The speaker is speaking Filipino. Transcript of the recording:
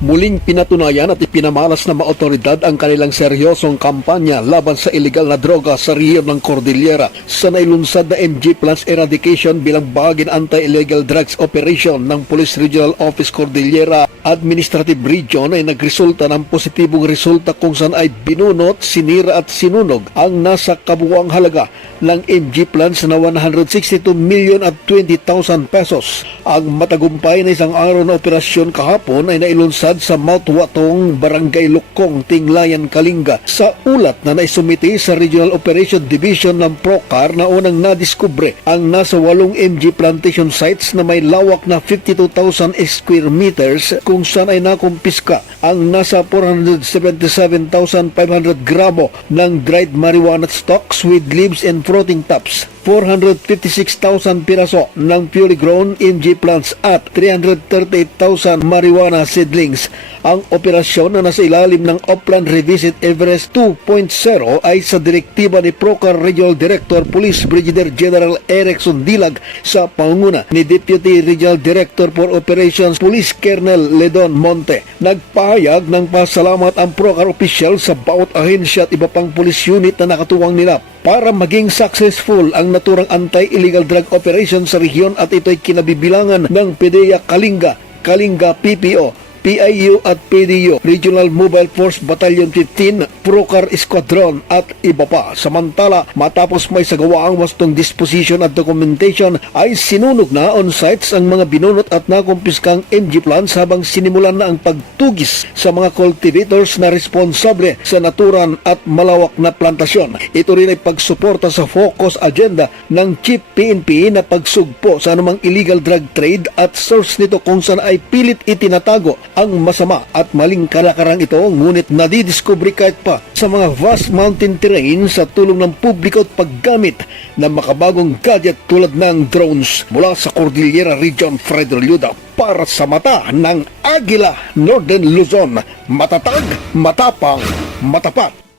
Muling pinatunayan at ipinamalas ng mga otoridad ang kanilang seryosong kampanya laban sa iligal na droga sa rehiyon ng Cordillera sa nailunsad na MG Plans Eradication bilang bahagi ng Anti-Illegal Drugs Operation ng Police Regional Office Cordillera Administrative Region ay nagresulta ng positibong resulta kung saan ay binunot, sinira at sinunog ang nasa kabuuang halaga ng MG Plans na 162 million at 20,000 pesos. Ang matagumpay na isang araw na operasyon kahapon ay nailunsad sa Mount Watong, Barangay Lukong, Tinglayan, Kalinga sa ulat na naisumiti sa Regional Operation Division ng PROCAR na unang nadiskubre ang nasa 8 MG plantation sites na may lawak na 52,000 square meters kung saan ay nakumpiska ang nasa 477,500 gramo ng dried marijuana stalks with leaves and fruiting tops, 456,000 piraso ng purely grown MG plants at 338,000 marijuana seedlings. Ang operasyon na nasa ilalim ng Upland Revisit Everest 2.0 ay sa direktiba ni PROCAR Regional Director Police Brigadier General Erickson Dilag sa pangunguna ni Deputy Regional Director for Operations Police Colonel Ledon Monte. Nagpahayag ng pasalamat ang PROCAR official sa bawat ahensya at iba pang police unit na nakatuwang nila para maging successful ang naturang anti-illegal drug operation sa rehiyon at ito'y kinabibilangan ng PDEA Kalinga, Kalinga PPO, PIU at PDU, Regional Mobile Force Battalion 15, PROCAR Squadron at iba pa. Samantala, matapos may sagawaang wastong disposition at documentation ay sinunog na on sites ang mga binunot at nakumpiskang MG plants habang sinimulan na ang pagtugis sa mga cultivators na responsable sa naturan at malawak na plantasyon. Ito rin ay pagsuporta sa focus agenda ng Chief PNP na pagsugpo sa anumang illegal drug trade at source nito kung saan ay pilit itinatago ang masama at maling kalakarang ito, ngunit nadidiskubre kahit pa sa mga vast mountain terrain sa tulong ng publiko at paggamit ng makabagong gadget tulad ng drones. Mula sa Cordillera Region, Fred Relyuda para sa mata ng Agila, Northern Luzon. Matatag, matapang, matapat.